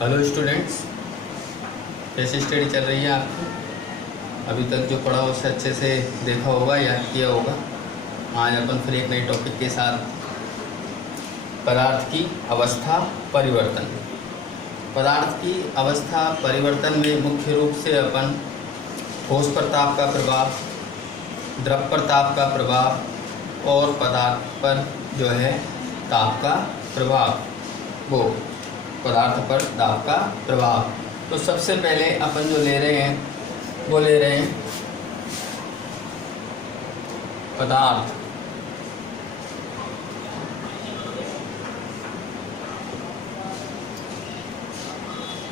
Hello students, कैसी study चल रही है आपकी? अभी तक जो पढ़ा उसे अच्छे से देखा होगा, याद किया होगा। आज अपन फिर एक नए टॉपिक के साथ पदार्थ की अवस्था परिवर्तन। पदार्थ की अवस्था परिवर्तन में मुख्य रूप से अपन ठोस पर ताप का प्रभाव, द्रव पर ताप का प्रभाव और पदार्थ पर जो है ताप का प्रभाव, वो पदार्थ पर दाब का प्रभाव। तो सबसे पहले अपन जो ले रहे हैं वो ले रहे हैं पदार्थ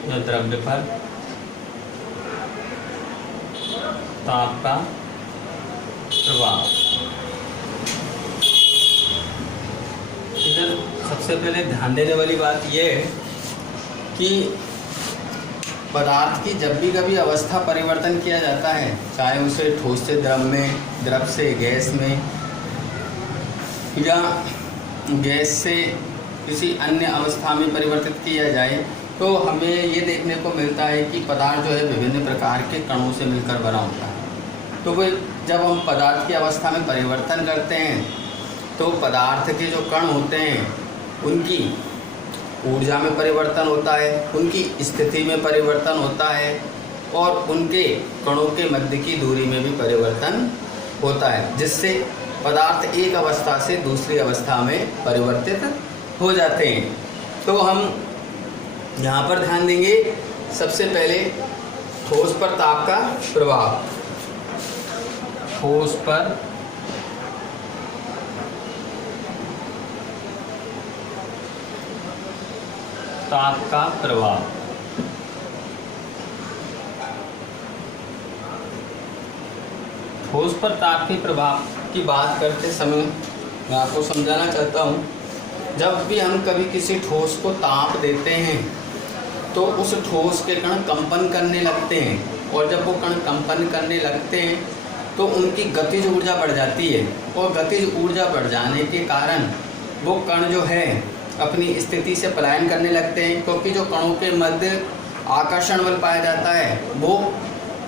या द्रव्य पर ताप का प्रभाव। इधर सबसे पहले ध्यान देने वाली बात यह है कि पदार्थ की जब भी कभी अवस्था परिवर्तन किया जाता है, चाहे उसे ठोस से द्रव में, द्रव से गैस में या गैस से किसी अन्य अवस्था में परिवर्तित किया जाए, तो हमें ये देखने को मिलता है कि पदार्थ जो है विभिन्न प्रकार के कणों से मिलकर बना होता है। तो वो जब हम पदार्थ की अवस्था में परिवर्तन करते हैं तो पदार्थ के जो कण होते हैं उनकी ऊर्जा में परिवर्तन होता है, उनकी स्थिति में परिवर्तन होता है और उनके कणों के मध्य की दूरी में भी परिवर्तन होता है, जिससे पदार्थ एक अवस्था से दूसरी अवस्था में परिवर्तित हो जाते हैं। तो हम यहाँ पर ध्यान देंगे सबसे पहले ठोस पर ताप का प्रभाव। ठोस पर ताप का प्रभाव। ठोस पर ताप के प्रभाव की बात करते समय मैं आपको समझाना चाहता हूँ, जब भी हम कभी किसी ठोस को ताप देते हैं तो उस ठोस के कण कंपन करने लगते हैं, और जब वो कण कंपन करने लगते हैं तो उनकी गतिज ऊर्जा बढ़ जाती है, और गतिज ऊर्जा बढ़ जाने के कारण वो कण जो है अपनी स्थिति से पलायन करने लगते हैं, क्योंकि जो कणों के मध्य आकर्षण बल पाया जाता है वो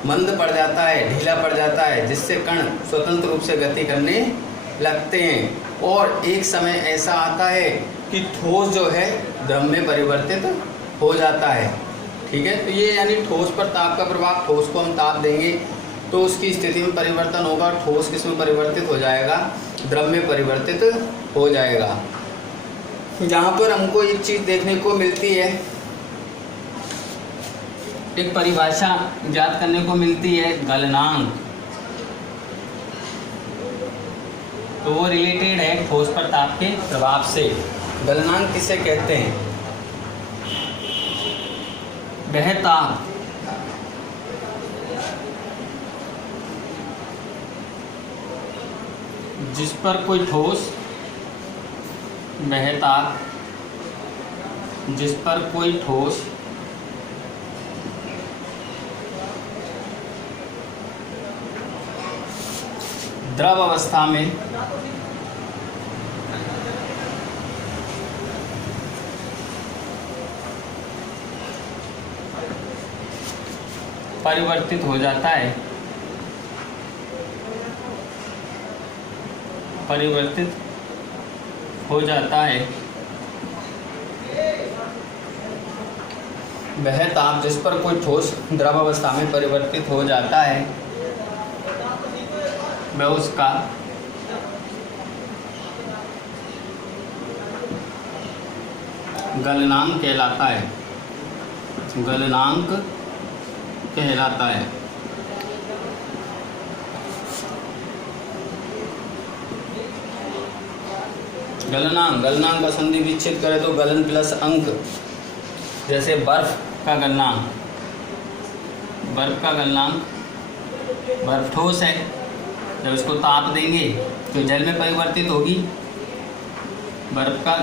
मंद पड़ जाता है, ढीला पड़ जाता है, जिससे कण स्वतंत्र रूप से गति करने लगते हैं। और एक समय ऐसा आता है कि ठोस जो है द्रव में परिवर्तित हो जाता है। ठीक है, तो ये यानी ठोस पर ताप का प्रभाव। ठोस को हम ताप देंगे तो उसकी स्थिति में परिवर्तन होगा, ठोस किस में परिवर्तित हो जाएगा, द्रव में परिवर्तित हो जाएगा। यहाँ पर हमको एक चीज़ देखने को मिलती है, एक परिभाषा याद करने को मिलती है, गलनांक। तो वो रिलेटेड है ठोस पर ताप के प्रभाव से। गलनांक किसे कहते हैं? वह ताप जिस पर कोई ठोस, वह ताप जिस पर कोई ठोस द्रव अवस्था में परिवर्तित हो जाता है, परिवर्तित हो जाता है, वह ताप जिस पर कोई ठोस द्रव अवस्था में परिवर्तित हो जाता है वह उसका गलनांक कहलाता है। गलनांक कहलाता है। गलनांक का संधि विच्छेद करें तो गलन प्लस अंक। जैसे बर्फ का गलनांक, बर्फ ठोस है, जब इसको ताप देंगे तो जल में परिवर्तित होगी। बर्फ का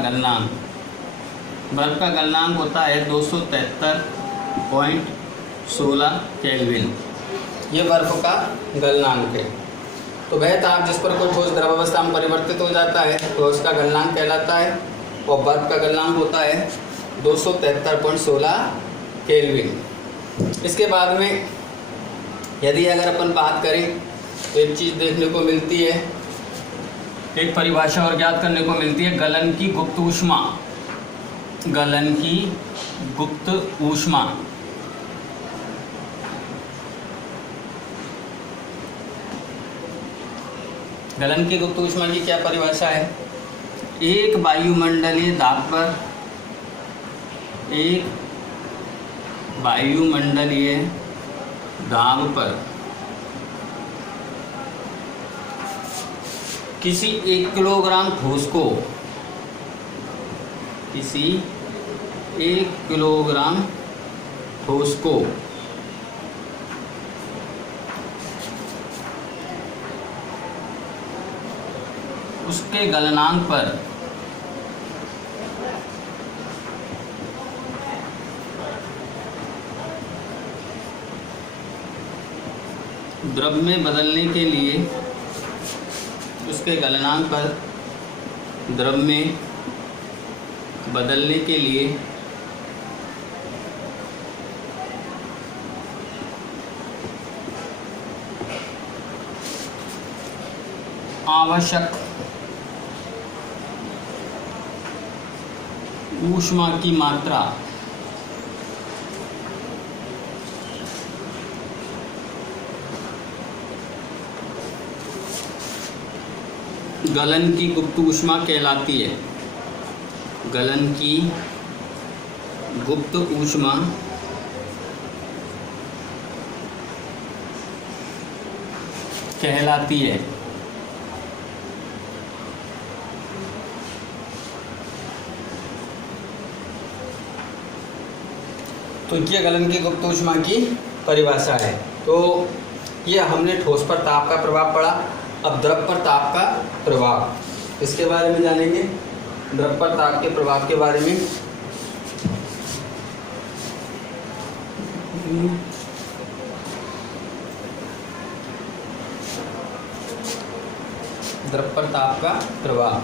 गलनांक होता है 273.16 केल्विन। ये बर्फ का गलनांक है। तो वह ताप जिस पर कोई ठोस द्रवावस्था में परिवर्तित हो जाता है तो उसका गलनांक कहलाता है। और बर्फ का गलनांक होता है 273.16 केल्विन। इसके बाद में यदि अगर अपन बात करें तो एक चीज़ देखने को मिलती है, एक परिभाषा और ज्ञात करने को मिलती है, गलन की गुप्त ऊष्मा। गलन की गुप्त ऊष्मा गलन की गुप्त ऊष्मा की क्या परिभाषा है? एक वायुमंडलीय दाब पर किसी 1 किलोग्राम ठोस को उसके गलनांक पर द्रव में बदलने के लिए आवश्यक ऊष्मा की मात्रा गलन की गुप्त ऊष्मा कहलाती है। गलन की गुप्त ऊष्मा कहलाती है। तो ये गलन की गुप्त ऊष्मा की परिभाषा है। तो ये हमने ठोस पर ताप का प्रभाव पढ़ा। अब द्रव पर ताप का प्रभाव, इसके बारे में जानेंगे। द्रव पर ताप के प्रभाव के बारे में द्रव पर ताप का प्रभाव